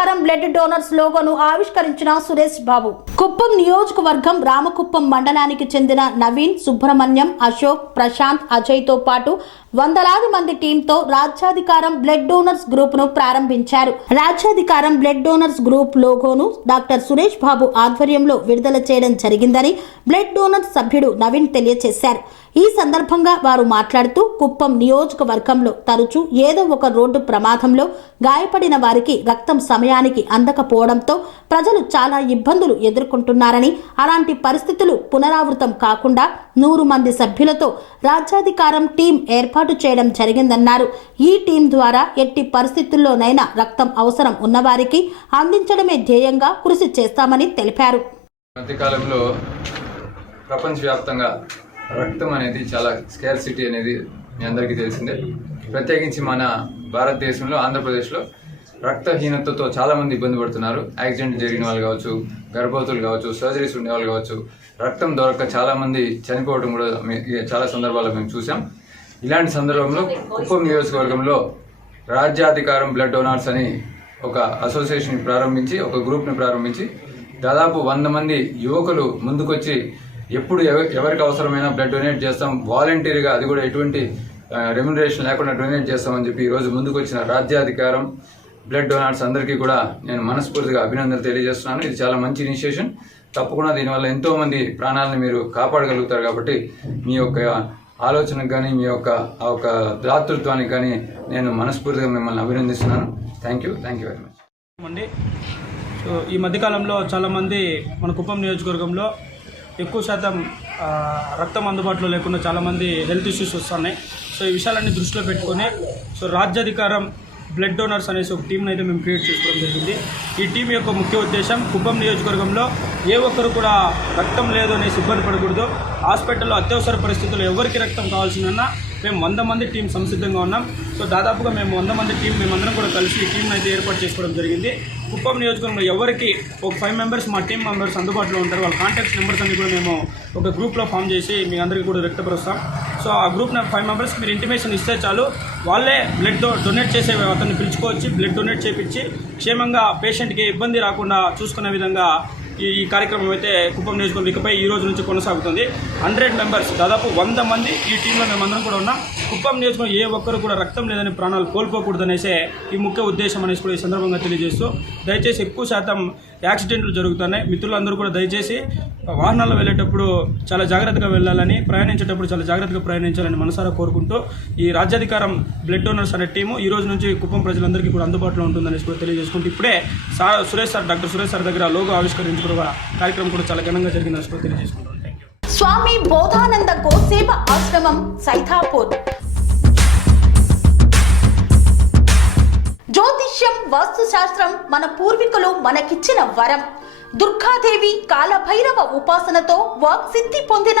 ప్రకారం blood donors లోగోను ఆవిష్కరించిన సురేష్ బాబు. కుప్పం నియోజకవర్గం రామకుప్పం మండలానికి చెందిన నవీన్ సుబ్రహ్మణ్యం అశోక్ ప్రశాంత్ అజయ్తో పాటు వందలాది మంది టీంతో రాజ్యాధికారం బ్లడ్ డోనర్స్ గ్రూప్ను ప్రారంభించారు. రాజ్యాధికారం బ్లడ్ డోనర్స్ గ్రూప్ లోగోను డాక్టర్ సురేష్ బాబు ఆధ్వర్యంలో విడుదల చేయడం జరిగిందని బ్లడ్ డోనర్స్ సభ్యుడు నవీన్ తెలియజేశారు. ఈ సందర్భంగా వారు మాట్లాడుతూ కుప్పం నియోజకవర్గంలో తరచూ ఏదో ఒక రోడ్డు ప్రమాదంలో గాయపడిన వారికి రక్తం సమయానికి అందకపోవడంతో ప్రజలు చాలా ఇబ్బందులు ఎదుర్కొంటున్నారని అలాంటి పరిస్థితులు పునరావృతం కాకుండా నూరు మంది సభ్యులతో రాజ్యాధికారం టీం ఏర్పాటు చేయడం జరిగిందన్నారు. ఈ టీం ద్వారా ఎట్టి పరిస్థితుల్లోనైనా రక్తం అవసరం ఉన్నవారికి అందించడమే ధ్యేయంగా కృషి చేస్తామని తెలిపారు. మధ్యకాలంలో ప్రపంచవ్యాప్తంగా రక్తం అనేది చాలా స్కేర్ సిటీ అనేది మీ అందరికీ తెలిసిందే. ప్రత్యేకించి మన భారతదేశంలో ఆంధ్రప్రదేశ్లో రక్తహీనతతో చాలామంది ఇబ్బంది పడుతున్నారు. యాక్సిడెంట్ జరిగిన వాళ్ళు కావచ్చు గర్భవతులు కావచ్చు సర్జరీస్ ఉండే వాళ్ళు కావచ్చు రక్తం దొరక్క చాలామంది చనిపోవడం కూడా చాలా సందర్భాల్లో మేము చూసాం ఇలాంటి సందర్భంలో కుప్పం నియోజకవర్గంలో రాజ్యాధికారం బ్లడ్ డోనార్స్ అని ఒక అసోసియేషన్ ప్రారంభించి ఒక గ్రూప్ని ప్రారంభించి దాదాపు వంద మంది యువకులు ముందుకొచ్చి ఎప్పుడు ఎవరికి అవసరమైన బ్లడ్ డొనేట్ చేస్తాం. వాలంటీర్గా అది కూడా ఎటువంటి రెమ్యునరేషన్ లేకుండా డొనేట్ చేస్తామని చెప్పి ఈరోజు ముందుకొచ్చిన రాజ్యాధికారం బ్లడ్ డొనార్స్ అందరికీ కూడా నేను మనస్ఫూర్తిగా అభినందనలు తెలియజేస్తున్నాను. ఇది చాలా మంచి ఇనిషియేషన్. తప్పకుండా దీనివల్ల ఎంతోమంది ప్రాణాలను మీరు కాపాడగలుగుతారు కాబట్టి మీ యొక్క ఆలోచనకు కానీ మీ యొక్క ఆ యొక్క దాతృత్వానికి కానీ నేను మనస్ఫూర్తిగా మిమ్మల్ని అభినందిస్తున్నాను. Thank you thank you very much. అండి సో ఈ మధ్యకాలంలో చాలామంది మన కుప్పం నియోజకవర్గంలో ఎక్కువ శాతం రక్తం అందుబాటులో లేకుండా చాలామంది హెల్త్ ఇష్యూస్ వస్తున్నాయి. సో ఈ విషయాలన్నీ దృష్టిలో పెట్టుకొని సో రాజ్యాధికారం బ్లడ్ డోనర్స్ అనేసి ఒక టీంని అయితే మేము క్రియేట్ చేసుకోవడం జరిగింది. ఈ టీం యొక్క ముఖ్య ఉద్దేశం కుప్పం నియోజకవర్గంలో ఏ ఒక్కరు కూడా రక్తం లేదు అనేసి ఇబ్బంది పడకూడదు. హాస్పిటల్లో అత్యవసర పరిస్థితుల్లో ఎవరికి రక్తం కావాల్సిందన్నా మేము వంద మంది టీం సంసిద్ధంగా ఉన్నాం. సో దాదాపుగా మేము వంద మంది టీం మేమందరం కూడా కలిసి ఈ టీంని అయితే ఏర్పాటు చేసుకోవడం జరిగింది. కుప్పం నియోజకవర్గంలో ఎవరికి ఒక ఫైవ్ మెంబర్స్ మా టీం మెంబర్స్ అందుబాటులో ఉంటారు వాళ్ళ కాంటాక్ట్స్ నెంబర్స్ అన్ని కూడా మేము ఒక గ్రూప్లో ఫామ్ చేసి మీ అందరికీ కూడా వ్యక్తపరుస్తాం. సో ఆ గ్రూప్ ఫైవ్ మెంబర్స్ మీరు ఇంటిమేషన్ ఇస్తే చాలు. వాళ్ళే బ్లడ్ డొనేట్ చేసే అతన్ని పిలుచుకోవచ్చు బ్లడ్ డొనేట్ చేపించి క్షేమంగా పేషెంట్కి ఇబ్బంది రాకుండా చూసుకునే విధంగా ఈ ఈ కార్యక్రమం అయితే కుప్పం నియోజకవర్గం ఇకపై ఈ రోజు నుంచి కొనసాగుతుంది. హండ్రెడ్ మెంబర్స్ దాదాపు వంద మంది ఈ టీంలో మేమందరం కూడా ఉన్నాం. కుప్పం నియోజకవర్గం ఏ ఒక్కరు కూడా రక్తం లేదని ప్రాణాలు కోల్పోకూడదనేసే ఈ ముఖ్య ఉద్దేశం అనేసి కూడా ఈ సందర్భంగా తెలియజేస్తూ దయచేసి ఎక్కువ శాతం యాక్సిడెంట్లు జరుగుతున్నాయి. మిత్రులందరూ కూడా దయచేసి వాహనాల్లో వెళ్ళేటప్పుడు చాలా జాగ్రత్తగా వెళ్ళాలని ప్రయాణించేటప్పుడు చాలా జాగ్రత్తగా ప్రయాణించాలని మనసారా కోరుకుంటూ ఈ రాజ్యాధికారం బ్లడ్ డోనర్స్ అనే టీము ఈ రోజు నుంచి కుప్పం ప్రజలందరికీ కూడా అందుబాటులో ఉంటుందని కూడా తెలియజేసుకుంటూ ఇప్పుడే sir Suresh sir doctor Suresh sir దగ్గర లోగో ఆవిష్కరించుకున్న కార్యక్రమం కూడా చాలా ఘనంగా జరిగిందని కూడా స్వామి బోధానంద గోసేవ ఆశ్రమం సైథాపూర్ జ్యోతిష్యం వాస్తుశాస్త్రం మన పూర్వీకులు మనకిచ్చిన వరం. దుర్గాదేవి కాలభైరవ ఉపాసనతో వాక్సిద్ధి పొందిన